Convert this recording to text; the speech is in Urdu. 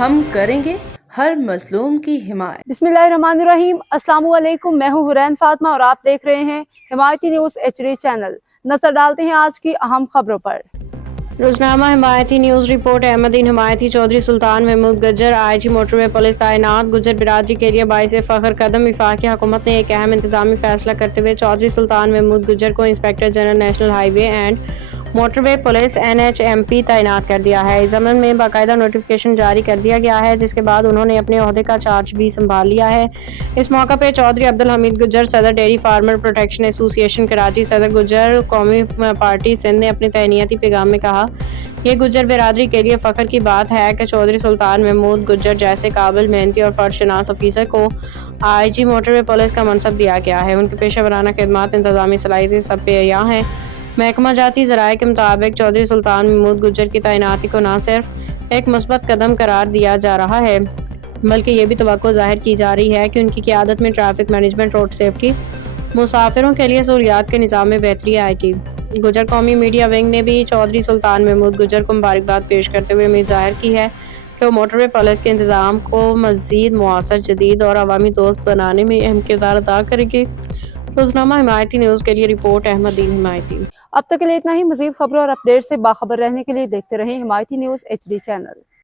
ہم کریں گے ہر مظلوم کی حمایت۔ بسم اللہ الرحمن الرحیم۔ السلام علیکم، میں ہوں حرین فاطمہ اور آپ دیکھ رہے ہیں حمایتی نیوز HD چینل۔ نظر ڈالتے ہیں آج کی اہم خبروں پر۔ روزنامہ حمایتی نیوز رپورٹ۔ احمدین حمایتی چودھری سلطان محمود گجر IG موٹر وے پولیس تعینات۔ گجر برادری کے لیے باعث فخر قدم۔ وفاقی حکومت نے ایک اہم انتظامی فیصلہ کرتے ہوئے چودھری سلطان محمود گجر کو inspector general national high way and motor way police NHMP تعینات کر دیا ہے۔ اس ضمن میں باقاعدہ نوٹیفکیشن جاری کر دیا گیا ہے، جس کے بعد انہوں نے اپنے عہدے کا چارج بھی سنبھال لیا ہے۔ اس موقع پہ چودھری عبدالحمید گجر، صدر ڈیری فارمر پروٹیکشن ایسوسی ایشن کراچی، صدر گجر قومی پارٹی سندھ نے اپنے تہنیتی پیغام میں کہا، یہ گجر برادری کے لیے فخر کی بات ہے کہ چودھری سلطان محمود گجر جیسے قابل، محنتی اور فرد شناس افیسر کو IG موٹر وے پولیس کا منصب دیا گیا ہے۔ ان کی پیشہ ورانہ خدمات، انتظامی صلاحیتیں سب پہ عیاں ہیں۔ محکمہ جاتی ذرائع کے مطابق چودھری سلطان محمود گجر کی تعیناتی کو نہ صرف ایک مثبت قدم قرار دیا جا رہا ہے، بلکہ یہ بھی توقع ظاہر کی جا رہی ہے کہ ان کی قیادت میں ٹریفک مینجمنٹ، روڈ سیفٹی، مسافروں کے لیے سہولیات کے نظام میں بہتری آئے گی۔ گجر قومی میڈیا ونگ نے بھی چودھری سلطان محمود گجر کو مبارکباد پیش کرتے ہوئے امید ظاہر کی ہے کہ وہ موٹر وے پولیس کے انتظام کو مزید مؤثر، جدید اور عوامی دوست بنانے میں اہم کردار ادا کریں گے۔ روزنامہ حمایتی نیوز کے لیے رپورٹ احمدین حمایتی۔ اب تک کے لیے اتنا ہی۔ مزید خبروں اور اپڈیٹ سے باخبر رہنے کے لیے دیکھتے رہیں حمایتی نیوز HD چینل۔